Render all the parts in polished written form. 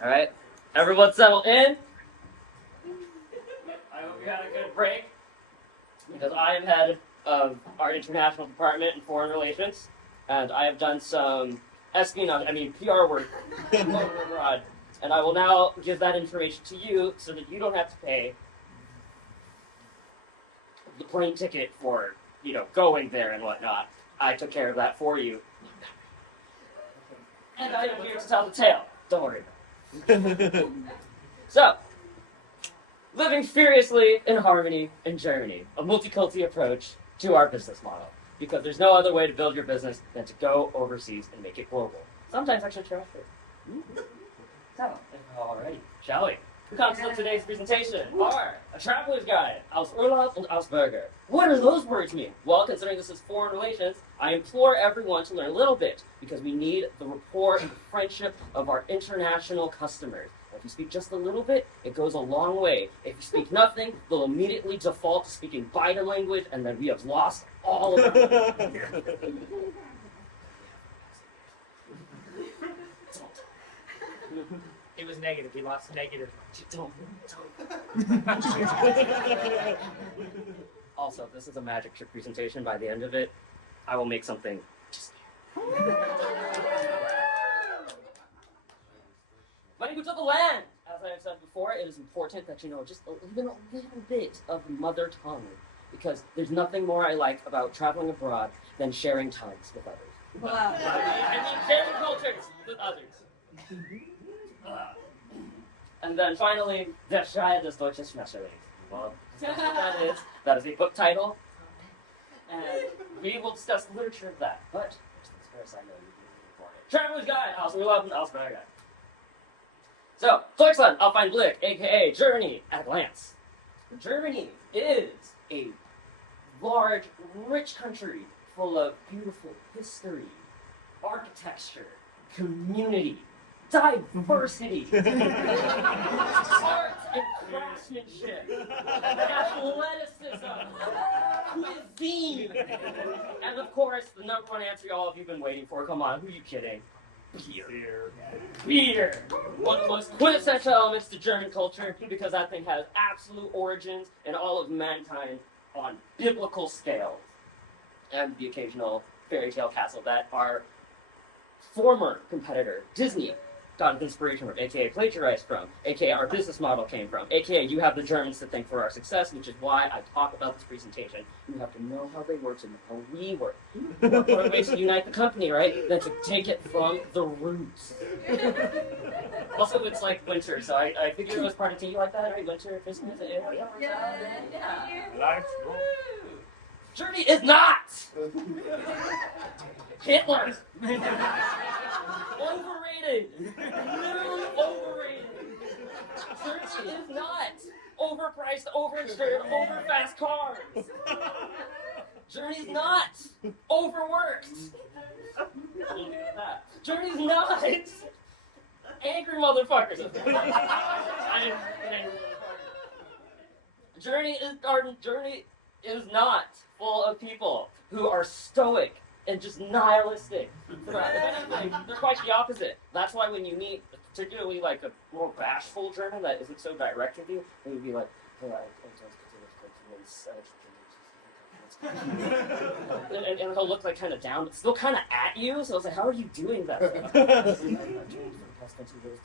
All right, everyone settle in. I hope you had a good break, because I am head of our international department in foreign relations, and I have done some PR work abroad, and I will now give that information to you so that you don't have to pay the plane ticket for, going there and whatnot. I took care of that for you. And I am here to tell the tale. Don't worry about it. So, living furiously in harmony in Germany, a multiculti approach to our business model. Because there's no other way to build your business than to go overseas and make it global. Sometimes actually traffic. So, alrighty, shall we? The content of today's presentation are a traveler's guide, aus Urlaub und Ausbürger. What do those words mean? Well, considering this is foreign relations, I implore everyone to learn a little bit, because we need the rapport and the friendship of our international customers. If you speak just a little bit, it goes a long way. If you speak nothing, they'll immediately default to speaking Biden language, and then we have lost all of them. It was negative. We lost negative. Also, this is a magic trick presentation. By the end of it, I will make something just language of the land. As I have said before, it is important that you know just even a little bit of the mother tongue, because there's nothing more I like about traveling abroad than sharing tongues with others. Wow. I mean, sharing cultures with others. And then finally, Der Schrei des Deutschen Schmetterlings. Well, that's what that is. That is a book title. And we will discuss the literature of that. But, first I know you've been looking for it. Traveler's Guide, aus Urlaub und Ausbürger. So, Deutschland, auf einen Blick, aka Germany at a glance. Germany is a large, rich country full of beautiful history, architecture, community, diversity, art and craftsmanship, athleticism, cuisine, and of course, the number one answer all of you have been waiting for. Come on, who are you kidding? Beer. Beer. One of the most quintessential elements to German culture, because that thing has absolute origins in all of mankind on biblical scales, and the occasional fairy tale castle that our former competitor, Disney, got an inspiration from, aka plagiarized from, aka our business model came from, aka you have the Germans to thank for our success, which is why I talk about this presentation. You have to know how they work to know how we work. What better way to unite the company, right, than to take it from the roots. Also, it's like winter, so I figured it was part of tea like that, right? Winter, Christmas, Life. Germany is not! Hitler! Overrated! Literally overrated! Germany is not overpriced, overinsured, overfast cars! Germany's not overworked! Germany's not angry motherfuckers! Germany is not full of people who are stoic and just nihilistic. If anything, they're quite the opposite. That's why when you meet, particularly like a more bashful German that isn't so direct with you, they would be like, hey, and he'll look like kind of down, but still kind of at you. So I was like, how are you doing that? I'm doing it for the past 20 years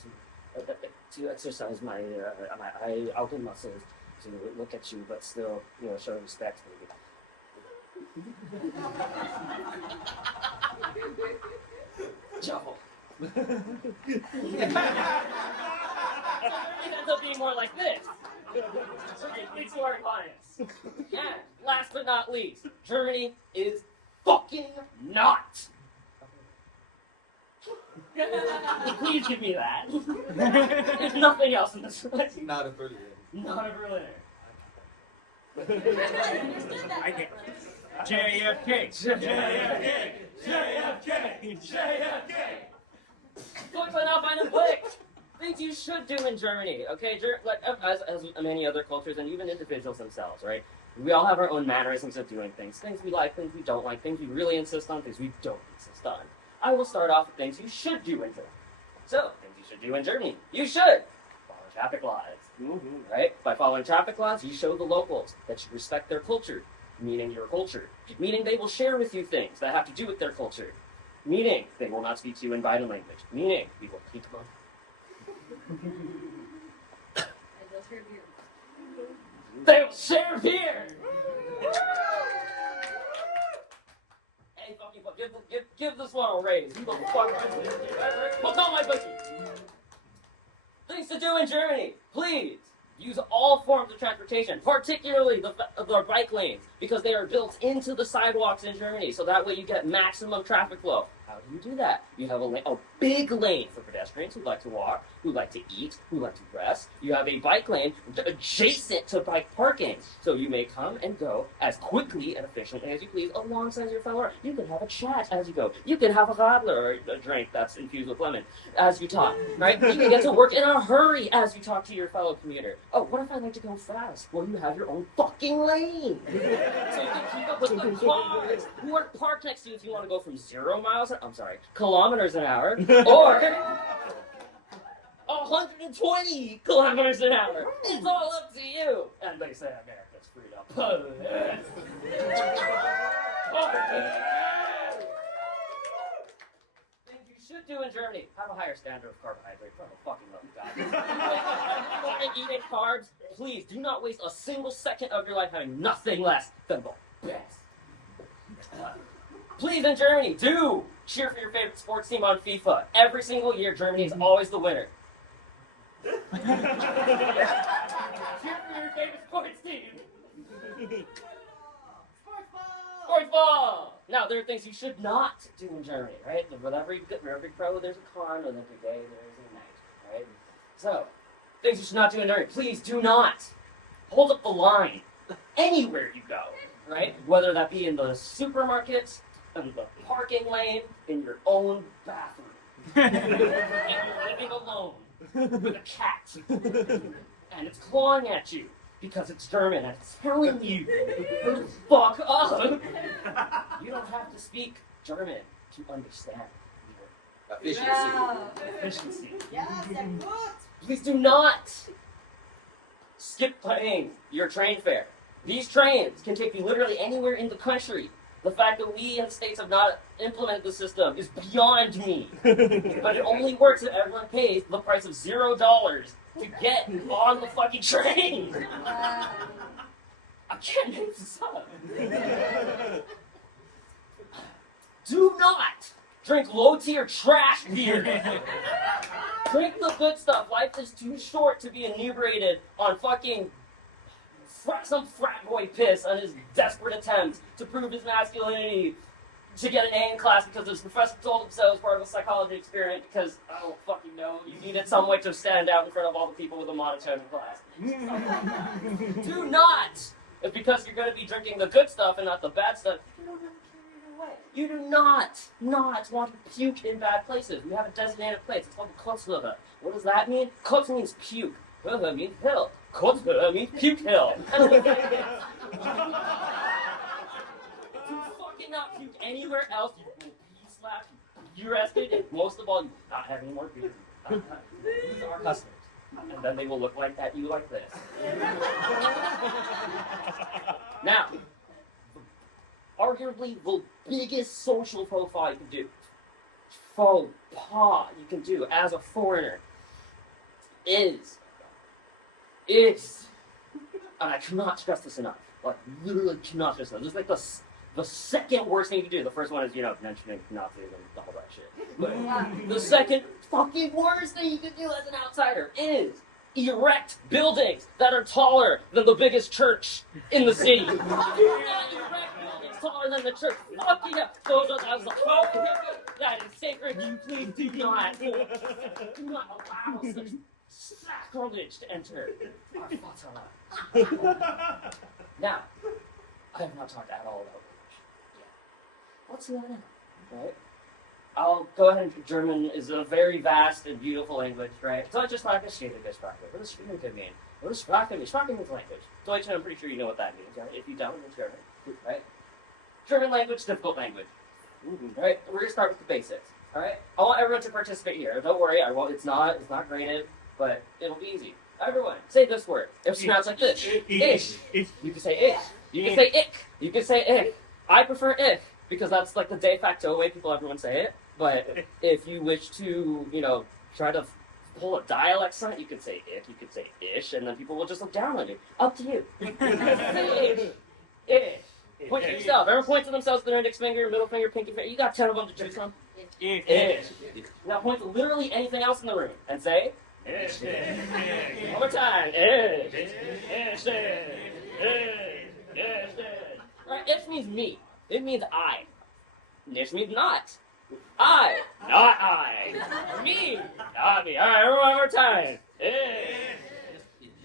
to exercise my outer muscles, to look at you, but still, show respect. Joe. It ends up being more like this. Particularly to our clients. And last but not least, Germany is fucking not. Please give me that. There's nothing else in this list. Not a Berliner. Not a Berliner. I can't. JFK. JFK. JFK. JFK. Deutschland auf einen Blick. Things you should do in Germany, okay? As many other cultures and even individuals themselves, right? We all have our own mannerisms of doing things. Things we like, things we don't like, things we really insist on, things we don't insist on. I will start off with things you should do in Germany. So, things you should do in Germany? You should follow traffic laws. Right? By following traffic laws, you show the locals that you respect their culture, meaning your culture. Meaning they will share with you things that have to do with their culture. Meaning they will not speak to you in vital language. Meaning we will keep them. They will share beer. Hey, fucking fuck, give this one a raise. Who the fuck is this? What's on my bookie? Things to do in Germany, please. Use all forms of transportation, particularly the bike lanes, because they are built into the sidewalks in Germany, so that way you get maximum traffic flow. How do you do that? You have a big lane for pedestrians who like to walk, who like to eat, who like to rest. You have a bike lane adjacent to bike parking, so you may come and go as quickly and efficiently as you please alongside your fellow. You can have a chat as you go. You can have a radler, or a drink that's infused with lemon, as you talk, right? You can get to work in a hurry as you talk to your fellow commuter. Oh, what if I like to go fast? Well, you have your own fucking lane. So you can keep up with the cars who are parked next to you if you want to go from 0 kilometers an hour, or 120 kilometers an hour. It's all up to you. And they say America's freedom. Things you should do in Germany: have a higher standard of carbohydrate. For the fucking love of God. If you eat carbs, please do not waste a single second of your life having nothing less than the best. Please, in Germany, do cheer for your favorite sports team on FIFA. Every single year, Germany is always the winner. Cheer for your favorite sports team. Sports ball! Now, there are things you should not do in Germany, right? With every pro, there's a con. With every day, there's a night, right? So, things you should not do in Germany. Please do not hold up the line anywhere you go, right? Whether that be in the supermarket, in the parking lane, in your own bathroom. And you're living alone with a cat. And it's clawing at you because it's German and it's telling you to fuck up. You don't have to speak German to understand Efficiency. efficiency. Yes, and good. Please do not skip paying your train fare. These trains can take you literally anywhere in the country. The fact that we in the States have not implemented the system is beyond me. But it only works if everyone pays the price of $0 to get on the fucking train. I can't make this up. Do not drink low-tier trash beer. Drink the good stuff. Life is too short to be inebriated on fucking some frat boy piss on his desperate attempt to prove his masculinity to get an A in class because his professor told him so as part of a psychology experiment because, I don't fucking know, you needed some way to stand out in front of all the people with a monotone in class. Do not! It's because you're going to be drinking the good stuff and not the bad stuff. You don't have to carry it away. You do not want to puke in bad places. We have a designated place. It's called the Kotzhöhe. What does that mean? Kotz means puke. Höhe means hill. Kotzhöhe means puke hill. To fucking not puke anywhere else, you will be slapped, you arrested, and most of all, you will not have any more beer. These are customers. And then they will look like at you like this. Now, arguably the biggest social profile you can do, faux pas you can do as a foreigner, is, and I cannot stress this enough, like literally cannot stress this enough. This is like the second worst thing you can do. The first one is, mentioning Nazis and all that shit. But the second fucking worst thing you can do as an outsider is erect buildings that are taller than the biggest church in the city. Do not erect buildings taller than the church. Fuck yeah. Those are that is sacred. You please do not allow such sacrilege to enter our thoughts on that. Now, I have not talked at all about language. What's the other? Right? I'll go ahead and German is a very vast and beautiful language, right? Deutsche Sprache ist schwierige Sprache. What does Sprache mean? What does Sprache mean? Sprache means language. Deutsch, I'm pretty sure you know what that means, right? If you don't, it's German, right? German language, difficult language. Right? We're going to start with the basics. All right. I want everyone to participate here. Don't worry. I won't. It's not graded, but it'll be easy. Everyone, say this word. It's pronounced like this. Ish. You can say ish. You can say ick. You can say ick. I prefer ick because that's like the de facto way everyone say it. But if you wish to, try to pull a dialect on it, you can say ick. You can say ish, and then people will just look down on you. Up to you. Say ish. Ish. Point to yourself. Everyone point to themselves with their index finger, middle finger, pinky finger. You got 10 of them to choose from. Ish. Now point to literally anything else in the room and say. Ish. One more time. Ish. Ish. Ish. Right? Ish means me. It means I. Nish means not. I. Not I. Me. Not me. Alright, one more time. Ish.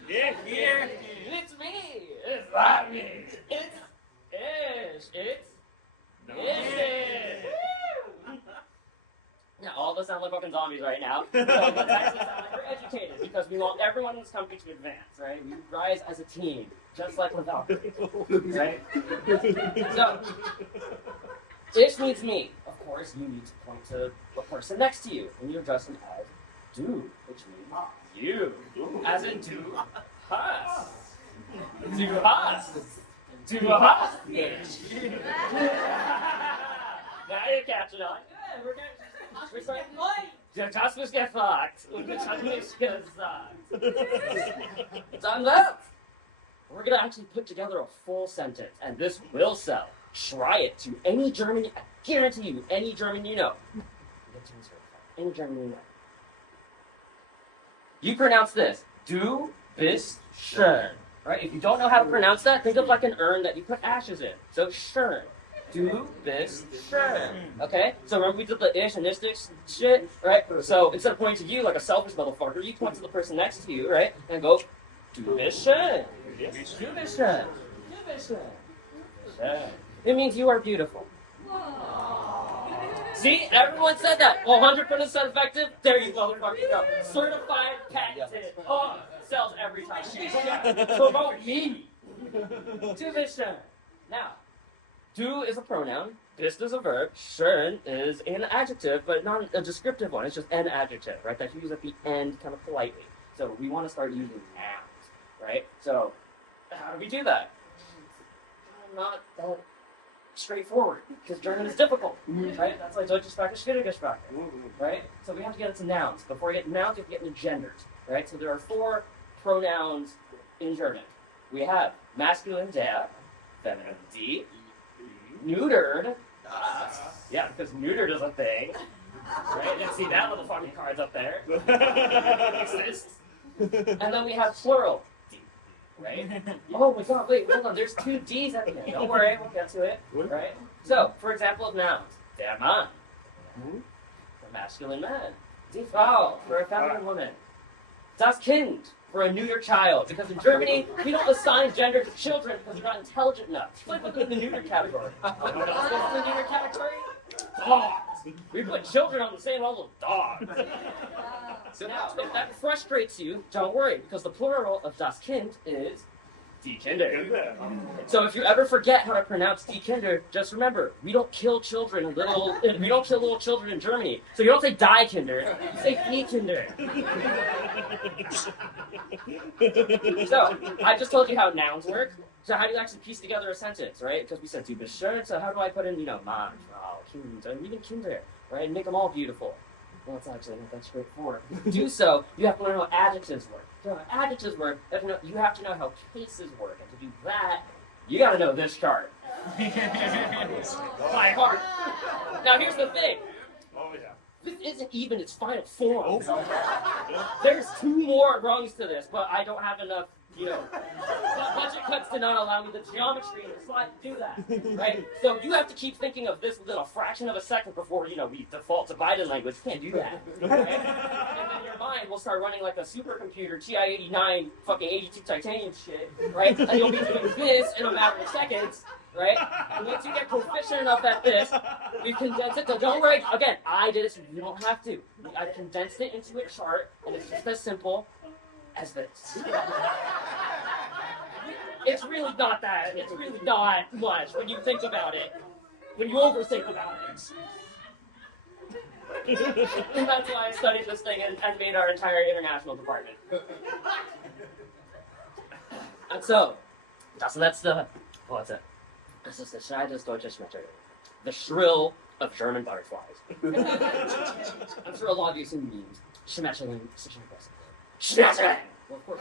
It's me. It's not me. It's ish. It's ish. Now, all of us sound like fucking zombies right now. So let's actually sound like we're educated because we want everyone in this company to advance, right? We rise as a team, just like without, right? So, ish means me. Of course, you need to point to the person next to you, and you address them as do, which means you. As in do us. Do us. Do us. Now you're catching on. Good, we're getting. We're starting. Just was get fucked. Time up. We're gonna actually put together a full sentence, and this will sell. Try it to any German. I guarantee you, any German you know. Any German you know. You pronounce this. Du bist schön. Right? If you don't know how to pronounce that, think of like an urn that you put ashes in. So schön. Du bist schön. Okay? So remember we did the ish and ish shit, right? So instead of pointing to you like a selfish motherfucker, you point to the person next to you, right? And go, du bist schön. Du bist schön. Du bist schön. It means you are beautiful. See? Everyone said that. 100% effective. There you motherfucker go. Certified, patented. Oh, sells every time. Promote me. Du bist schön. Now, du is a pronoun, bist is a verb, schön is an adjective, but not a descriptive one. It's just an adjective, right? That you use at the end kind of politely. So we want to start using nouns, right? So how do we do that? Not that straightforward, because German is difficult, right? That's like Deutsche Sprache, schwierige Sprache, right? So we have to get into nouns. Before we get nouns, we have to get into genders, right? So there are 4 pronouns in German. We have masculine der, feminine die, neutered. Yeah, because neutered is a thing. Right? You see that little fucking cards up there. Exists. And then we have plural. Right? Oh my god, wait, hold on. There's 2 D's at the end. Don't worry, we'll get to it. Right? So, for example of nouns. Der Mann. For masculine man. Die Frau. For a feminine woman. Das Kind. For a neuter child. Because in Germany, we don't assign gender to children because they're not intelligent enough. So we put them in the neuter category. What's the neuter category? Dogs. We put children on the same level as dogs. So now, if that frustrates you, don't worry, because the plural of das Kind is die Kinder. So if you ever forget how to pronounce die Kinder, just remember, we don't kill little children in Germany. So you don't say die Kinder, you say die Kinder. So, I just told you how nouns work. So how do you actually piece together a sentence, right? Because we said du bist schön, so how do I put in, Mann, Frau, Kind, and even Kinder, right? And make them all beautiful. Well, it's actually not that straightforward. To do so, you have to learn how adjectives work. To know how adjectives work, you have to know how cases work. And to do that, you gotta know this chart. By heart. Now here's the thing. Oh, yeah. This isn't even its final form. There's 2 more rungs to this, but I don't have enough, budget cuts did not allow me the geometry in the slide to do that, right? So you have to keep thinking of this within a fraction of a second before, we default to Biden language. Can't do that, right? And then your mind will start running like a supercomputer, TI-89, fucking 82 titanium shit, right? And you'll be doing this in a matter of seconds, right? And once you get proficient enough at this, we condense it. So don't worry. Again, I did it, so you don't have to. I condensed it into a chart, and it's just as simple as this. It's really not that. It's really not much when you think about it. When you overthink about it. And that's why I studied this thing and made our entire international department. And so, das letzte, what's it? Das ist der Schrei des deutschen Schmetterlings. The shrill of German butterflies. I'm sure a lot of you have seen memes. Schmetterling, such an aggressive word. Schmetterling! Well, of course.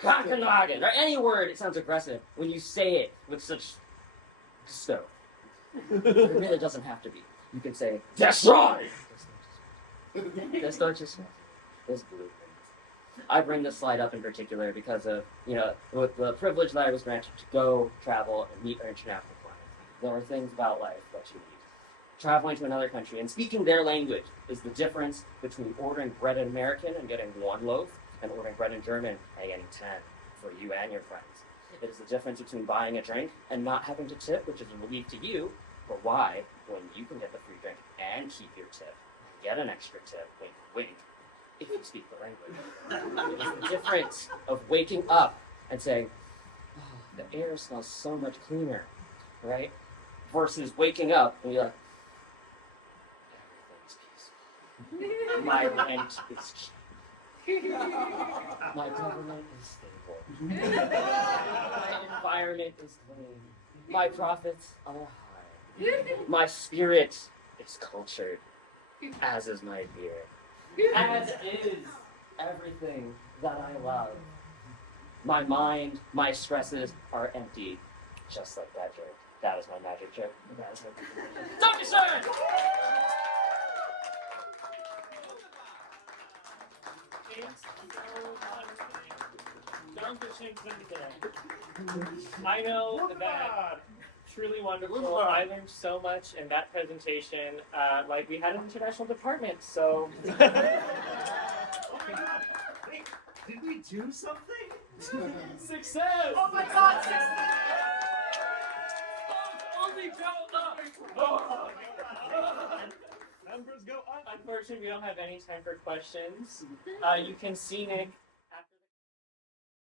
Krankenwagen. Or any word, it sounds aggressive when you say it with such gusto. But it really doesn't have to be. You can say, destroy! This deutsche Schmetterling. This blue. I bring this slide up in particular because of, with the privilege that I was granted to go travel and meet our international clients. There are things about life that you need. Traveling to another country and speaking their language is the difference between ordering bread in American and getting one loaf and ordering bread in German and getting 10 for you and your friends. It is the difference between buying a drink and not having to tip, which is a relief to you, but why when you can get the free drink and keep your tip, get an extra tip, wink, wink, if you speak the language. It is the difference of waking up and saying, oh, the air smells so much cleaner, right? Versus waking up and you're like, everything's peaceful. My rent is cheap. My government is stable. My environment is clean. My profits are high. My spirit is cultured, as is my beer. As is everything that I love. My mind, my stresses are empty, just like that joke. That is my magic trick. That is my Dankeschön! I know that truly wonderful. I learned so much in that presentation. Like we had an international department, so. Oh my god! Wait, did we do something? Success! Oh my god, success! Only go up! Numbers go up. Unfortunately, we don't have any time for questions. You can see Nick